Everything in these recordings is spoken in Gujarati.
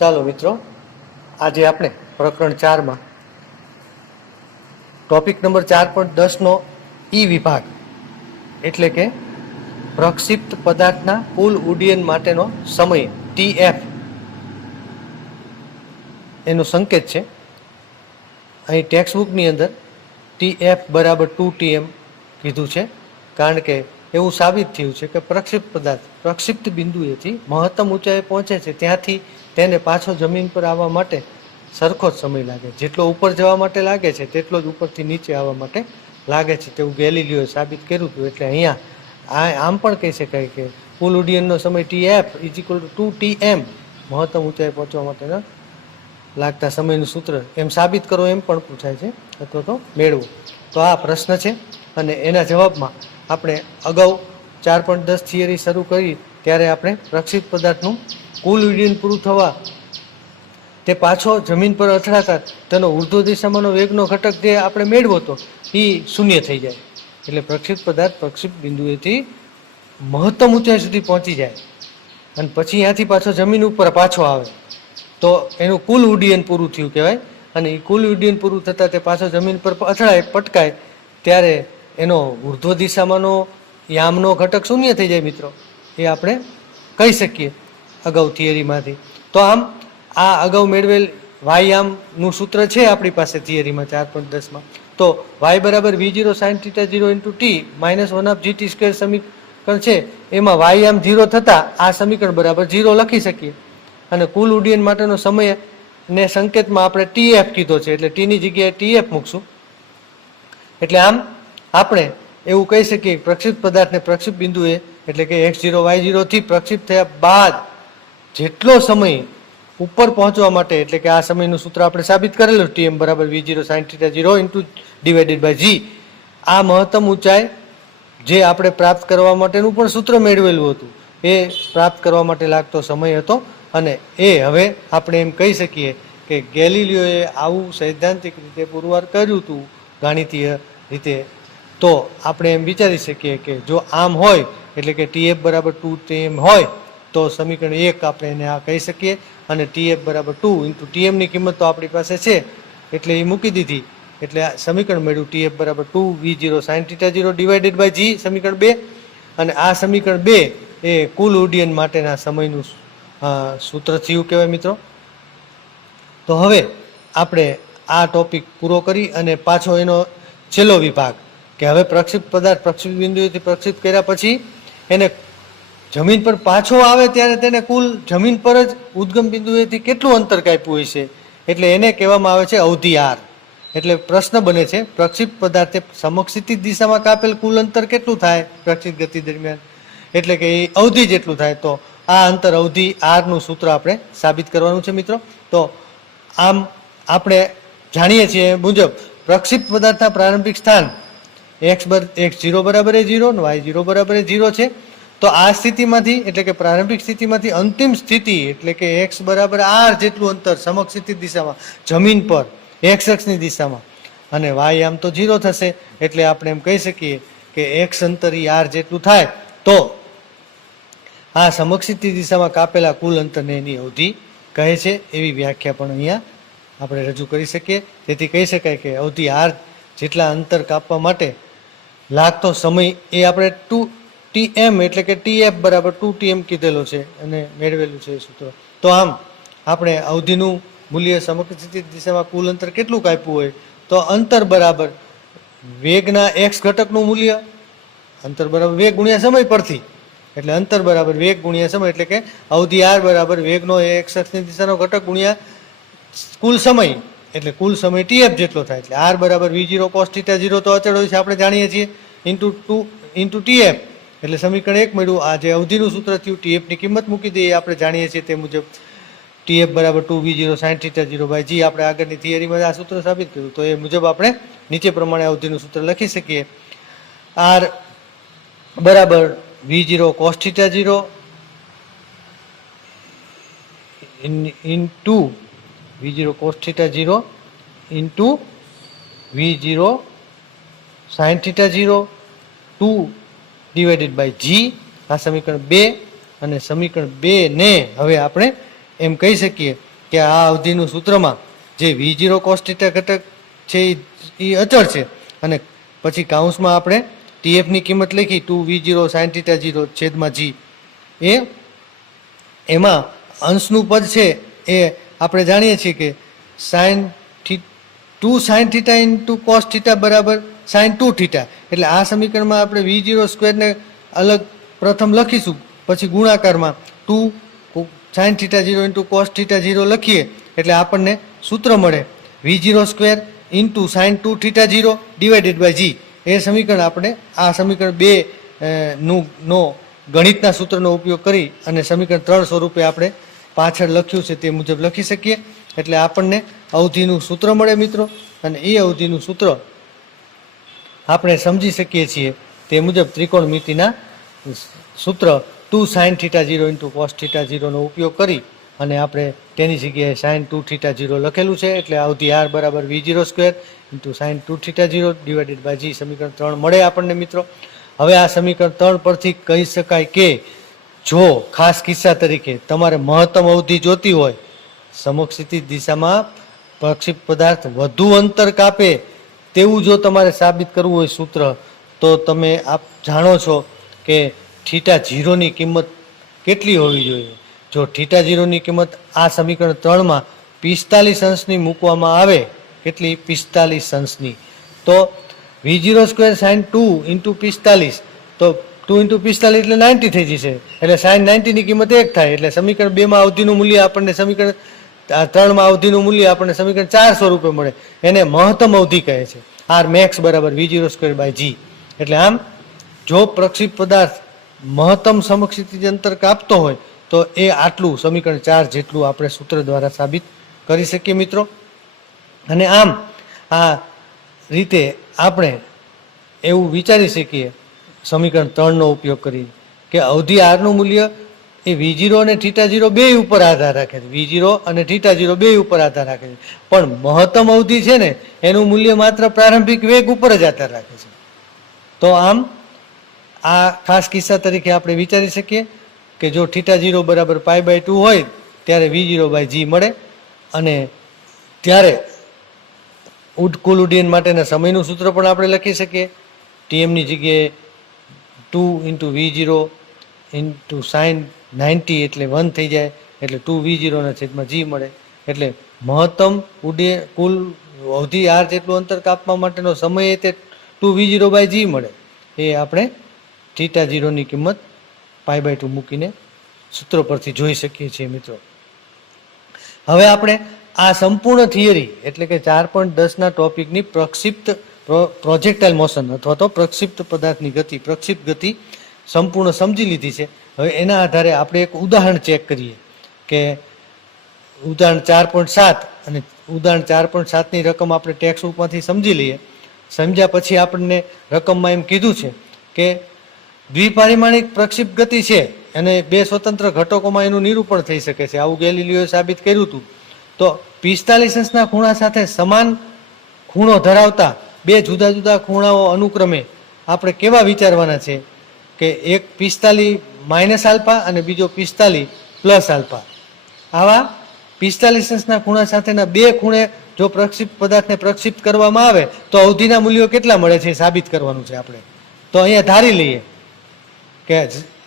ચાલો મિત્રો, આજે આપણે પ્રકરણ 4 માં ટોપિક નંબર 4.10નો ઈ વિભાગ એટલે કે પ્રક્ષિપ્ત પદાર્થના કુલ ઉડ્ડયન માટેનો સમય TF એનો સંકેત છે. અહીં ટેક્સ્ટબુકની અંદર TF બરાબર 2TM કીધું છે, કારણ કે એવું સાબિત થયું છે કે પ્રક્ષિપ્ત પદાર્થ પ્રક્ષિપ્ત બિંદુએથી મહત્તમ ઊંચાઈએ પહોંચે છે ત્યાંથી તેને પાછો જમીન પર આવવા માટે સરખો જ સમય લાગે. જેટલો ઉપર જવા માટે લાગે છે તેટલો જ ઉપરથી નીચે આવવા માટે લાગે છે, તેવું ગેલિલિયોએ સાબિત કર્યું હતું. એટલે અહીંયા આમ પણ કહી શકાય કે કુલ ઉડ્ડયનનો સમય TF = 2TM મહત્તમ ઊંચાઈએ પહોંચવા માટેના લાગતા સમયનું સૂત્ર એમ સાબિત કરો એમ પણ પૂછાય છે અથવા તો મેળવો. તો આ પ્રશ્ન છે અને એના જવાબમાં આપણે અગાઉ 4.10 થિયરી શરૂ કરી ત્યારે આપણે પ્રક્ષિપ્ત પદાર્થનું કુલ ઉડ્ડયન પૂરું થવા તે પાછો જમીન પર અથડાતા તેનો ઉર્ધ્વ દિશામાંનો વેગનો ઘટક જે આપણે મેળવો હતો એ શૂન્ય થઈ જાય. એટલે પ્રક્ષિપ્ત પદાર્થ પ્રક્ષિપ્ત બિંદુએથી મહત્તમ ઊંચાઈ સુધી પહોંચી જાય અને પછી ત્યાંથી પાછો જમીન ઉપર પાછો આવે તો એનું કુલ ઉડ્ડયન પૂરું થયું કહેવાય. અને એ કુલ ઉડ્ડયન પૂરું થતાં તે પાછો જમીન પર અથડાય પટકાય ત્યારે એનો ઉર્ધ્વ દિશામાંનો યામનો ઘટક શૂન્ય થઈ જાય. મિત્રો, એ આપણે કહી શકીએ અગાઉ થિયરીમાંથી. તો આમ આ અગાઉ મેળવેલ વાયયામનું સૂત્ર છે આપણી પાસે થિયરીમાં 4.10માં. તો y બરાબર v0 sin θ 0 × t -1/gt² સમીકરણ છે, એમાં વાયયામ 0 થતાં આ સમીકરણ બરાબર 0 લખી શકીએ. અને કુલ ઉડ્ડયન માટેનો સમય ને સંકેતમાં આપણે TF કીધો છે, એટલે t ની જગ્યાએ TF મૂકશું. એટલે આમ આપણે એવું કહી શકીએ કે પ્રક્ષિપ્ત પદાર્થને પ્રક્ષિપ્ત બિંદુએ એટલે કે x0 y0 થી પ્રક્ષિપ્ત થયા બાદ જેટલો સમય ઉપર પહોંચવા માટે એટલે કે આ સમયનું સૂત્ર આપણે સાબિત કરેલું TM બરાબર v0 sin θ 0 / g. આ મહત્તમ ઊંચાઈ જે આપણે પ્રાપ્ત કરવા માટેનું પણ સૂત્ર મેળવેલું હતું એ પ્રાપ્ત કરવા માટે લાગતો સમય હતો. અને એ હવે આપણે એમ કહી શકીએ કે ગેલિલિયોએ આવું સૈદ્ધાંતિક રીતે પુરવાર કર્યું હતું ગાણિતીય રીતે. તો આપણે એમ વિચારી શકીએ કે જો આમ હોય એટલે કે TF બરાબર 2TM હોય તો સમીકરણ 1 આપણે એને આ કહી શકીએ. અને TF બરાબર 2 × TM ની કિંમત તો આપણી પાસે છે એટલે એ મૂકી દીધી, એટલે સમીકરણ મળ્યું TF બરાબર 2 v0 sin θ 0 / g સમીકરણ 2. અને આ સમીકરણ 2 એ કુલ ઉડ્ડયન માટેના સમયનું સૂત્ર થયું કહેવાય મિત્રો. તો હવે આપણે આ ટોપિક પૂરો કરી અને પાછો એનો છેલ્લો વિભાગ કે હવે પ્રક્ષિપ્ત પદાર્થ પ્રક્ષિપ્ત બિંદુએથી પ્રક્ષિપ્ત કર્યા પછી એને જમીન પર પાછો આવે ત્યારે તેને કુલ જમીન પર જ ઉદ્ગમ બિંદુએથી કેટલું અંતર કાપ્યું હોય છે એટલે એને કહેવામાં આવે છે અવધિ R. એટલે પ્રશ્ન બને છે પ્રક્ષિપ્ત પદાર્થે સમક્ષિતિજ દિશામાં કાપેલ કુલ અંતર કેટલું થાય પ્રક્ષિપ્ત ગતિ દરમિયાન, એટલે કે એ અવધિ જેટલું થાય. તો આ અંતર અવધિ R નું સૂત્ર આપણે સાબિત કરવાનું છે મિત્રો. તો આમ આપણે જાણીએ છીએ મુજબ પ્રક્ષિપ્ત પદાર્થના પ્રારંભિક સ્થાન x0 બરાબર 0 અને y0 બરાબર 0 છે. તો આ સ્થિતિમાંથી એટલે કે પ્રારંભિક સ્થિતિમાંથી અંતિમ સ્થિતિ એટલે કે x બરાબર R જેટલું અંતર સમક્ષિતિજ દિશામાં જમીન પર x અક્ષની દિશામાં અને y આમ તો 0 થશે. એટલે આપણે એમ કહી શકીએ કે x અંતર R જેટલું થાય તો આ સમક્ષિતિજ દિશામાં કાપેલા કુલ અંતરને એની અવધિ કહે છે. એવી વ્યાખ્યા પણ અહીંયા આપણે રજૂ કરી શકીએ. તેથી કહી શકાય કે અવધિ R જેટલા અંતર કાપવા માટે લાગતો સમય એ આપણે 2TM એટલે કે TF બરાબર 2TM કીધેલો છે અને મેળવેલું છે એ સૂત્ર. તો આમ આપણે અવધિનું મૂલ્ય સમક્ષિતિજ દિશામાં કુલ અંતર કેટલું કાપ્યું હોય તો અંતર બરાબર વેગના x ઘટકનું મૂલ્ય, અંતર બરાબર વેગ ગુણ્યા સમય પરથી, એટલે અંતર બરાબર વેગ ગુણ્યા સમય એટલે કે અવધિ R બરાબર વેગનો x અક્ષની દિશાનો ઘટક ગુણ્યા કુલ સમય એટલે કુલ સમય TF જેટલો થાય. એટલે R બરાબર v0 cos θ 0 તો અચળ હોય છે આપણે જાણીએ છીએ × TF એટલે સમીકરણ 1 મળ્યું. આ જે અવધિનું સૂત્ર થયું TF ની કિંમત મૂકી દઈએ આપણે જાણીએ છીએ તે મુજબ TF બરાબર 2 v0 sin θ 0 / g. આપણે આગળની થિયરીમાં આ સૂત્ર સાબિત કર્યું તો એ મુજબ આપણે નીચે પ્રમાણે અવધિનું સૂત્ર લખી શકીએ. R બરાબર v0 cos θ 0 × v0 cos θ 0 × v0 sin θ 0 2 / g. આ સમીકરણ 2 અને સમીકરણ 2 ને હવે આપણે એમ કહી શકીએ કે આ અવધિનું સૂત્રમાં જે V0 cos θ ઘટક છે એ અચળ છે, અને પછી કાઉન્સમાં આપણે TFની કિંમત લખી 2V0 sin θ0 છેદમાં G. એમાં અંશનું પદ છે એ આપણે જાણીએ છીએ કે sin 2 sin θ ઇન્ટુ cos θ બરાબર sin 2θ. એટલે આ સમીકરણમાં આપણે V0 સ્ક્વેરને અલગ પ્રથમ લખીશું, પછી ગુણાકારમાં 2 sin θ0 ઇન્ટુ cos θ0 લખીએ એટલે આપણને સૂત્ર મળે V0 square into sin 2θ0 divided by G. એ સમીકરણ આપણે આ સમીકરણ 2 નો ગણિતના સૂત્રનો ઉપયોગ કરી અને સમીકરણ 3 સ્વરૂપે આપણે પાછળ લખ્યું છે તે મુજબ લખી શકીએ. એટલે આપણને અવધિનું સૂત્ર મળે મિત્રો, અને એ અવધિનું સૂત્ર આપણે સમજી શકીએ છીએ તે મુજબ ત્રિકોણમિતિના સૂત્ર 2 sin θ0 ઇન્ટુ cos θ0 નો ઉપયોગ કરી અને આપણે તેની જગ્યાએ sin 2θ0 લખેલું છે. એટલે અવધિ R બરાબર V0 square into sin 2θ0 divided by G સમીકરણ 3 મળે આપણને મિત્રો. હવે આ સમીકરણ 3 પરથી કહી શકાય કે જો ખાસ કિસ્સા તરીકે તમારે મહત્તમ અવધિ જોતી હોય, સમક્ષિતિજ દિશામાં પ્રક્ષિપ્ત પદાર્થ વધુ અંતર કાપે તેવું જો તમારે સાબિત કરવું હોય સૂત્ર, તો તમે આપ જાણો છો કે θ0 ની કિંમત કેટલી હોવી જોઈએ. જો θ0 ની કિંમત આ સમીકરણ 3માં 45 અંશની મૂકવામાં આવે, કેટલી 45 અંશની, તો V0 સ્ક્વેર sin 2 ઇન્ટુ 45, તો 2 ઇન્ટુ 45 એટલે 90 થઈ જશે. એટલે sin 90 ની કિંમત 1 થાય. એટલે સમીકરણ 2માં અવધિનું મૂલ્ય આપણને સમીકરણ 3માં અવધિનું મૂલ્ય આપણને સમીકરણ 4 સ્વરૂપે મળે. એને મહત્તમ અવધિ કહે છે. R max બરાબર V0 સ્ક્વેર બાય G. એટલે આમ જો પ્રક્ષિપ્ત પદાર્થ મહત્તમ સમક્ષિતિજ અંતર કાપતો હોય તો એ આટલું સમીકરણ 4 જેટલું આપણે સૂત્ર દ્વારા સાબિત કરી શકીએ મિત્રો. અને આમ આ રીતે આપણે એવું વિચારી શકીએ સમીકરણ 3નો ઉપયોગ કરી કે અવધિ R નું મૂલ્ય એ V0 અને θ0 બે ઉપર આધાર રાખે છે. V0 અને θ0 બે ઉપર આધાર રાખે છે, પણ મહત્તમ અવધિ છે ને એનું મૂલ્ય માત્ર પ્રારંભિક વેગ ઉપર જ આધાર રાખે છે. તો આમ આ ખાસ કિસ્સા તરીકે આપણે વિચારી શકીએ કે જો θ0 બરાબર π/2 હોય ત્યારે V0 બાય G મળે, અને ત્યારે કુલ ઉડ્ડયન માટેના સમયનું સૂત્ર પણ આપણે લખી શકીએ. TMની જગ્યાએ 2 ઇન્ટુ V0 ઇન્ટુ sin 90 એટલે 1 થઈ જાય, એટલે 2V0 ના છેદમાં G મળે. એટલે મહત્તમ ઉડ્ડયન કુલ અવધિ R જેટલું અંતર કાપવા માટેનો સમય તે 2V0 બાય G મળે. એ આપણે θ0 ની કિંમત π/2 મૂકીને સૂત્ર પરથી જોઈ શકીએ છીએ મિત્રો. હવે આપણે આ સંપૂર્ણ થિયરી એટલે કે 4.10ના ટોપિકની પ્રક્ષિપ્ત પ્રોજેક્ટાઇલ મોશન અથવા તો પ્રક્ષિપ્ત પદાર્થની ગતિ, પ્રક્ષિપ્ત ગતિ સંપૂર્ણ સમજી લીધી છે. હવે એના આધારે આપણે એક ઉદાહરણ ચેક કરીએ કે ઉદાહરણ 4.7 અને ઉદાહરણ 4.7ની રકમ આપણે ટેક્સ્ટ બુકમાંથી સમજી લઈએ. સમજ્યા પછી આપણને રકમમાં એમ કીધું છે કે દ્વિપારિમાણિક પ્રક્ષિપ્ત ગતિ છે અને બે સ્વતંત્ર ઘટકોમાં એનું નિરૂપણ થઈ શકે છે. આવું ગેલિલિયોએ સાબિત કર્યું હતું. તો 45 અંશના ખૂણા સાથે સમાન ખૂણો ધરાવતા બે જુદા જુદા ખૂણાઓ અનુક્રમે આપણે કેવા વિચારવાના છે કે એક 45 માઇનસ આલ્ફા અને બીજો 45 પ્લસ આલ્ફા. આવા 45 અંશના ખૂણા સાથેના બે ખૂણે જો પ્રક્ષિપ્ત પદાર્થને પ્રક્ષિપ્ત કરવામાં આવે તો અવધિના મૂલ્યો કેટલા મળે છે સાબિત કરવાનું છે આપણે. તો અહીંયા ધારી લઈએ કે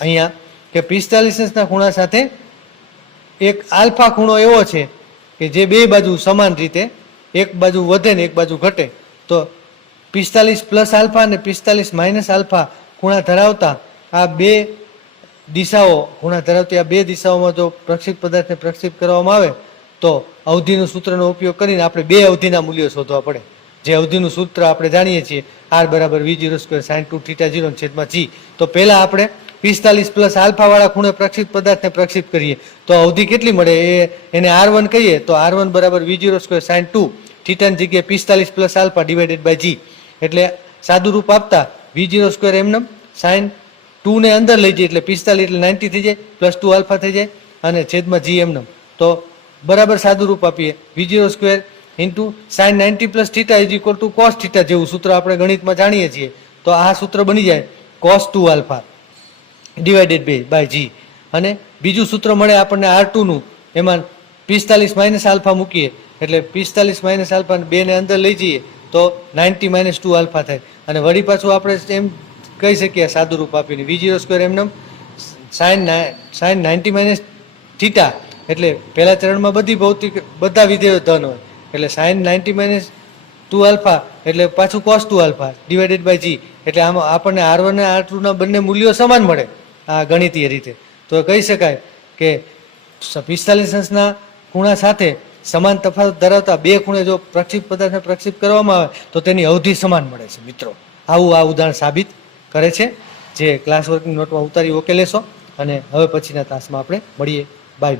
અહીંયા કે 45 અંશના ખૂણા સાથે એક આલ્ફા ખૂણો એવો છે કે જે બે બાજુ સમાન રીતે એક બાજુ વધે ને એક બાજુ ઘટે. તો 45 પ્લસ આલ્ફા અને 45 માઇનસ આલ્ફા ખૂણા ધરાવતા આ બે દિશાઓ, ખૂણા ધરાવતી આ બે દિશાઓમાં જો પ્રક્ષિપ્ત પદાર્થને પ્રક્ષિપ્ત કરવામાં આવે તો અવધિનું સૂત્રનો ઉપયોગ કરીને આપણે બે અવધિના મૂલ્યો શોધવા પડે. જે અવધિનું સૂત્ર આપણે જાણીએ છીએ R બરાબર V0 સ્ક્વેર sin 2θ0 છેદમાં G. તો પહેલા આપણે 45 પ્લસ આલ્ફા વાળા ખૂણે પ્રક્ષિપ્ત પદાર્થને પ્રક્ષિપ્ત કરીએ તો અવધિ કેટલી મળે એને R1 કહીએ તો R1 બરાબર V0 સ્ક્વેર sin 2 થીટાની જગ્યાએ 45 plus alpha divided by G. એટલે સાદું રૂપ આપતા V0 સ્ક્વેર એમનેમ sin 2 ને અંદર લઈ જઈએ એટલે 45 એટલે 90 થઈ જાય, પ્લસ 2 આલ્ફા થઈ જાય અને છેદમાં G એમનેમ. તો બરાબર સાદું રૂપ આપીએ V0 square into sin 90 plus theta is equal to cos theta જેવું સૂત્ર આપણે ગણિતમાં જાણીએ છીએ. તો આ સૂત્ર બની જાય cos 2 alpha divided by G. અને બીજું સૂત્ર મળે આપણને R2નું, એમાં 45 માઇનસ આલ્ફા મૂકીએ એટલે 45 માઇનસ આલ્ફા 2 ને અંદર લઈ જઈએ તો 90 માઇનસ 2 આલ્ફા થાય. અને વળી પાછું આપણે એમ કહી શકીએ સાદું રૂપ આપીને V0² એમને સાઇન 90 માઇનસ થીટા, એટલે પહેલા ચરણમાં બધી ભૌતિક બધા વિધેયો ધન હોય એટલે સાઇન 90 માઇનસ 2 આલ્ફા એટલે પાછું cos 2 alpha divided by g, એટલે આમાં આપણને R1 અને R2 ના બંને મૂલ્યો સમાન મળે આ ગણિતીય રીતે. તો કહી શકાય કે 45 અંશના ખૂણા સાથે સમાન તફાવત ધરાવતા બે ખૂણે જો પ્રક્ષિપ્ત પદાર્થને પ્રક્ષિપ્ત કરવામાં આવે તો તેની અવધિ સમાન મળે છે. મિત્રો, આવું આ ઉદાહરણ સાબિત કરે છે, જે ક્લાસ વર્કની નોટમાં ઉતારી ઓકે લેશો. અને હવે પછીના તાસમાં આપણે મળીએ. બાય.